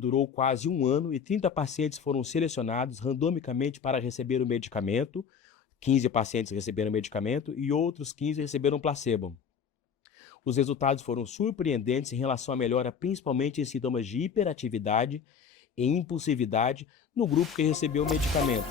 durou quase um ano e 30 pacientes foram selecionados randomicamente para receber o medicamento. 15 pacientes receberam medicamento e outros 15 receberam placebo. Os resultados foram surpreendentes em relação à melhora, principalmente em sintomas de hiperatividade e impulsividade no grupo que recebeu o medicamento.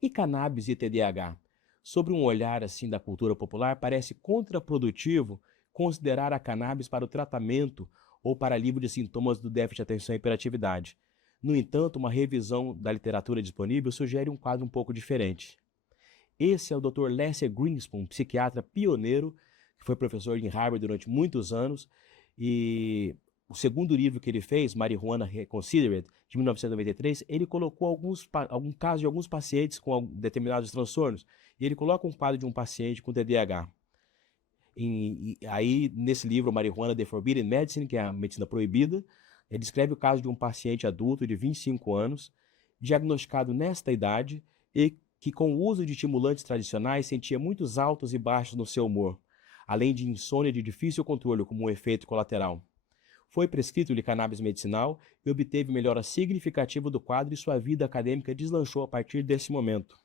E cannabis e TDAH? Sobre um olhar assim da cultura popular, parece contraprodutivo considerar a cannabis para o tratamento ou para alívio de sintomas do déficit de atenção e hiperatividade. No entanto, uma revisão da literatura disponível sugere um quadro um pouco diferente. Esse é o Dr. Lester Greenspan, um psiquiatra pioneiro, que foi professor em Harvard durante muitos anos, e o segundo livro que ele fez, Marijuana Reconsidered, de 1993, ele colocou alguns casos de alguns pacientes com determinados transtornos, e ele coloca um quadro de um paciente com TDAH. Aí, nesse livro, Marijuana, The Forbidden Medicine, que é a medicina proibida, ele descreve o caso de um paciente adulto de 25 anos, diagnosticado nesta idade e que com o uso de estimulantes tradicionais sentia muitos altos e baixos no seu humor, além de insônia de difícil controle como um efeito colateral. Foi prescrito-lhe cannabis medicinal e obteve melhora significativa do quadro e sua vida acadêmica deslanchou a partir desse momento.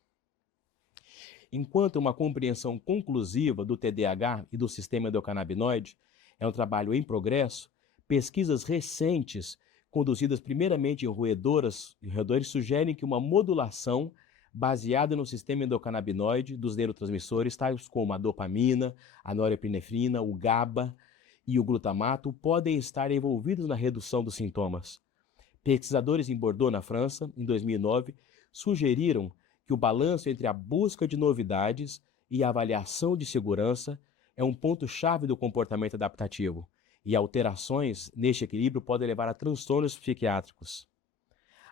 Enquanto uma compreensão conclusiva do TDAH e do sistema endocannabinoide é um trabalho em progresso, pesquisas recentes, conduzidas primeiramente em roedores, sugerem que uma modulação baseada no sistema endocannabinoide dos neurotransmissores, tais como a dopamina, a norepinefrina, o GABA e o glutamato, podem estar envolvidos na redução dos sintomas. Pesquisadores em Bordeaux, na França, em 2009, sugeriram que o balanço entre a busca de novidades e a avaliação de segurança é um ponto-chave do comportamento adaptativo, e alterações neste equilíbrio podem levar a transtornos psiquiátricos.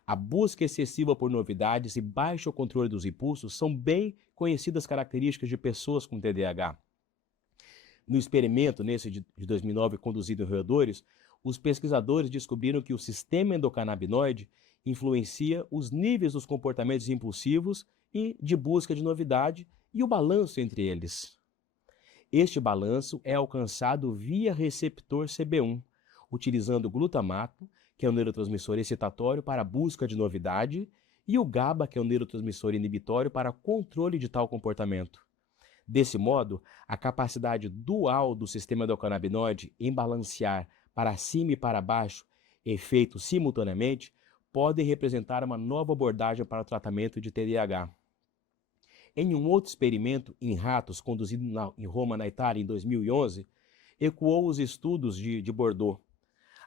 A busca excessiva por novidades e baixo controle dos impulsos são bem conhecidas características de pessoas com TDAH. No experimento, nesse de 2009, conduzido em roedores, os pesquisadores descobriram que o sistema endocannabinoide influencia os níveis dos comportamentos impulsivos e de busca de novidade e o balanço entre eles. Este balanço é alcançado via receptor CB1, utilizando glutamato, que é um neurotransmissor excitatório para a busca de novidade, e o GABA, que é um neurotransmissor inibitório para controle de tal comportamento. Desse modo, a capacidade dual do sistema endocannabinoide em balancear para cima e para baixo efeitos simultaneamente podem representar uma nova abordagem para o tratamento de TDAH. Em um outro experimento em ratos, conduzido em Roma, na Itália, em 2011, ecoou os estudos de Bordeaux.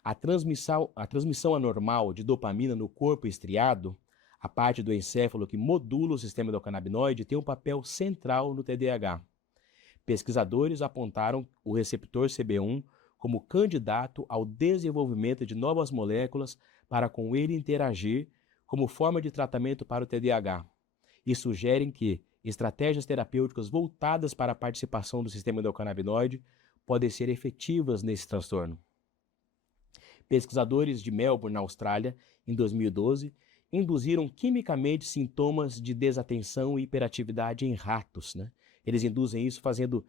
A transmissão anormal de dopamina no corpo estriado, a parte do encéfalo que modula o sistema endocannabinoide, tem um papel central no TDAH. Pesquisadores apontaram o receptor CB1 como candidato ao desenvolvimento de novas moléculas para com ele interagir como forma de tratamento para o TDAH e sugerem que estratégias terapêuticas voltadas para a participação do sistema endocannabinoide podem ser efetivas nesse transtorno. Pesquisadores de Melbourne, na Austrália, em 2012, induziram quimicamente sintomas de desatenção e hiperatividade em ratos, né? Eles induzem isso fazendo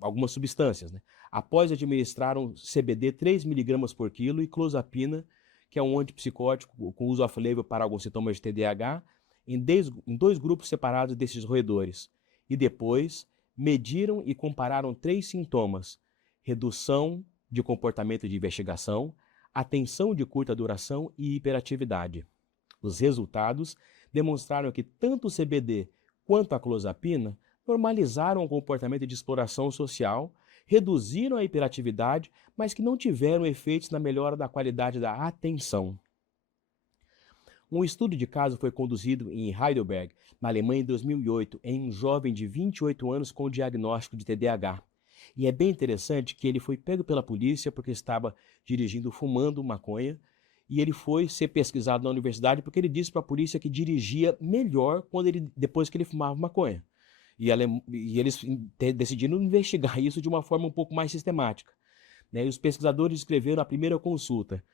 algumas substâncias, né? Após administraram CBD 3 mg por quilo e clozapina, que é um antipsicótico com uso off-label para alguns sintomas de TDAH, em 2 grupos separados desses roedores. E depois mediram e compararam 3 sintomas: redução de comportamento de investigação, atenção de curta duração e hiperatividade. Os resultados demonstraram que tanto o CBD quanto a clozapina normalizaram o comportamento de exploração social, reduziram a hiperatividade, mas que não tiveram efeitos na melhora da qualidade da atenção. Um estudo de caso foi conduzido em Heidelberg, na Alemanha, em 2008, em um jovem de 28 anos com diagnóstico de TDAH. E é bem interessante que ele foi pego pela polícia porque estava dirigindo fumando maconha, e ele foi ser pesquisado na universidade porque ele disse para a polícia que dirigia melhor depois que ele fumava maconha. E eles decidiram investigar isso de uma forma um pouco mais sistemática, né? E os pesquisadores escreveram na primeira consulta.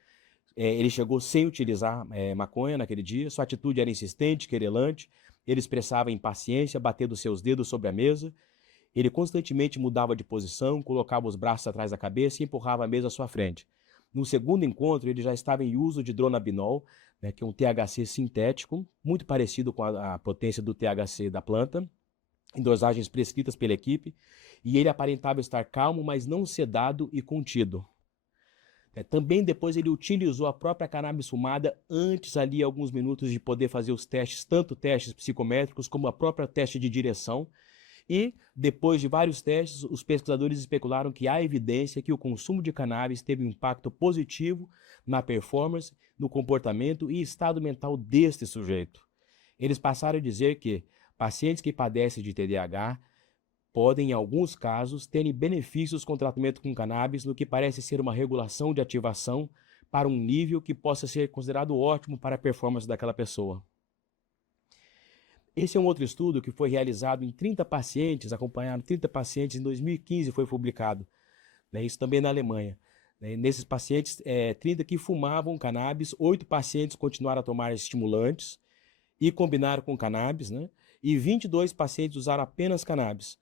Ele chegou sem utilizar maconha naquele dia, sua atitude era insistente, querelante, ele expressava impaciência, batendo seus dedos sobre a mesa, Ele constantemente mudava de posição, colocava os braços atrás da cabeça e empurrava a mesa à sua frente. No segundo encontro, ele já estava em uso de dronabinol, né, que é um THC sintético, muito parecido com a potência do THC da planta, em dosagens prescritas pela equipe, e ele aparentava estar calmo, mas não sedado e contido. Também depois ele utilizou a própria cannabis fumada antes ali, alguns minutos, de poder fazer os testes, tanto testes psicométricos como a própria teste de direção. E, depois de vários testes, os pesquisadores especularam que há evidência que o consumo de cannabis teve um impacto positivo na performance, no comportamento e estado mental deste sujeito. Eles passaram a dizer que pacientes que padecem de TDAH podem, em alguns casos, terem benefícios com tratamento com cannabis, no que parece ser uma regulação de ativação para um nível que possa ser considerado ótimo para a performance daquela pessoa. Esse é um outro estudo que foi realizado em 30 pacientes, acompanharam 30 pacientes, em 2015 foi publicado, né, isso também na Alemanha. Nesses pacientes, 30 que fumavam cannabis, 8 pacientes continuaram a tomar estimulantes e combinaram com cannabis, né, e 22 pacientes usaram apenas cannabis.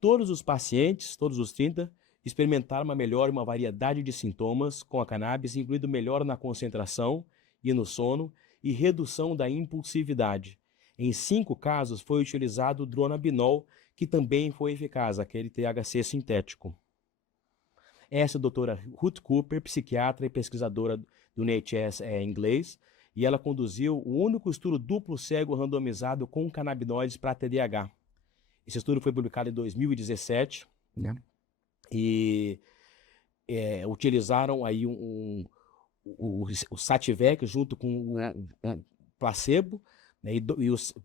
Todos os pacientes, todos os 30, experimentaram uma melhora e uma variedade de sintomas com a cannabis, incluindo melhora na concentração e no sono e redução da impulsividade. Em 5 casos foi utilizado o dronabinol, que também foi eficaz, aquele THC sintético. Essa é a doutora Ruth Cooper, psiquiatra e pesquisadora do NHS inglês, e ela conduziu o único estudo duplo cego randomizado com canabinoides para TDAH. Esse estudo foi publicado em 2017, né? E utilizaram aí o Sativex junto com o placebo, né?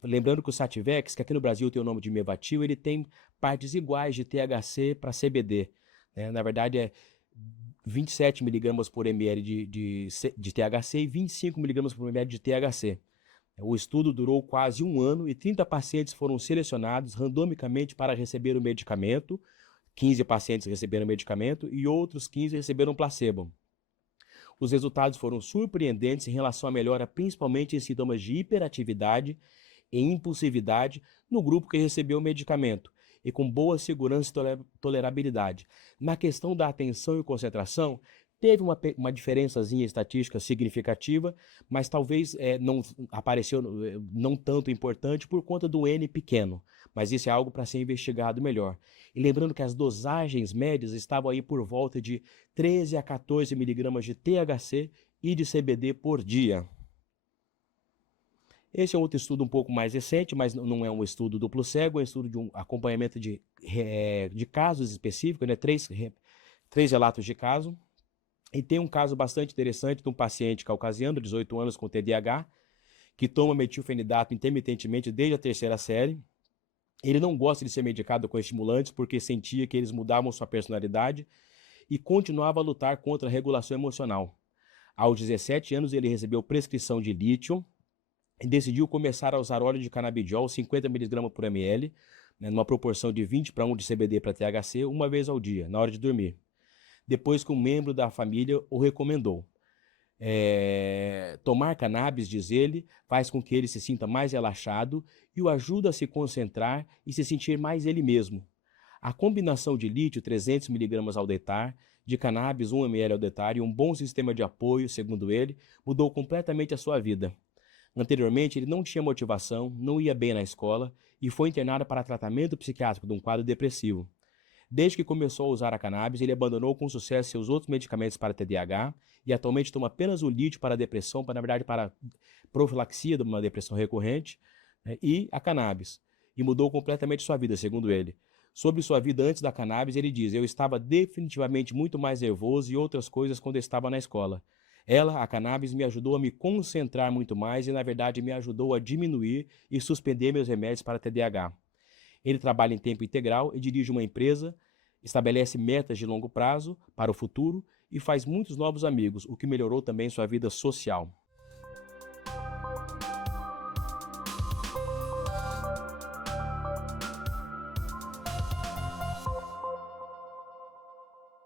Lembrando que o Sativex, que aqui no Brasil tem o nome de Mevatil, ele tem partes iguais de THC para CBD, né? Na verdade é 27 mg por ml de THC e 25 mg por ml de THC. O estudo durou quase 1 ano e 30 pacientes foram selecionados randomicamente para receber o medicamento. 15 pacientes receberam o medicamento e outros 15 receberam placebo. Os resultados foram surpreendentes em relação à melhora, principalmente em sintomas de hiperatividade e impulsividade no grupo que recebeu o medicamento, e com boa segurança e tolerabilidade. Na questão da atenção e concentração, teve uma diferençazinha estatística significativa, mas talvez não apareceu não tanto importante por conta do N pequeno, mas isso é algo para ser investigado melhor. E lembrando que as dosagens médias estavam aí por volta de 13 a 14 miligramas de THC e de CBD por dia. Esse é outro estudo um pouco mais recente, mas não é um estudo duplo cego, é um estudo de um acompanhamento de casos específicos, né? Três relatos de caso. E tem um caso bastante interessante de um paciente caucasiano, de 18 anos, com TDAH, que toma metilfenidato intermitentemente desde a 3ª série. Ele não gosta de ser medicado com estimulantes porque sentia que eles mudavam sua personalidade e continuava a lutar contra a regulação emocional. Aos 17 anos, ele recebeu prescrição de lítio e decidiu começar a usar óleo de canabidiol, 50 mg por ml, né, numa proporção de 20:1 de CBD para THC, uma vez ao dia, na hora de dormir. Depois que um membro da família o recomendou. Tomar cannabis, diz ele, faz com que ele se sinta mais relaxado e o ajuda a se concentrar e se sentir mais ele mesmo. A combinação de lítio, 300 mg ao deitar, de cannabis, 1 ml ao deitar, e um bom sistema de apoio, segundo ele, mudou completamente a sua vida. Anteriormente, ele não tinha motivação, não ia bem na escola e foi internado para tratamento psiquiátrico de um quadro depressivo. Desde que começou a usar a cannabis, ele abandonou com sucesso seus outros medicamentos para TDAH e atualmente toma apenas o lítio para a depressão, na verdade para profilaxia de uma depressão recorrente, né, e a cannabis. E mudou completamente sua vida, segundo ele. Sobre sua vida antes da cannabis, ele diz: eu estava definitivamente muito mais nervoso e outras coisas quando eu estava na escola. A cannabis, me ajudou a me concentrar muito mais e, na verdade, me ajudou a diminuir e suspender meus remédios para TDAH. Ele trabalha em tempo integral e dirige uma empresa, estabelece metas de longo prazo para o futuro e faz muitos novos amigos, o que melhorou também sua vida social.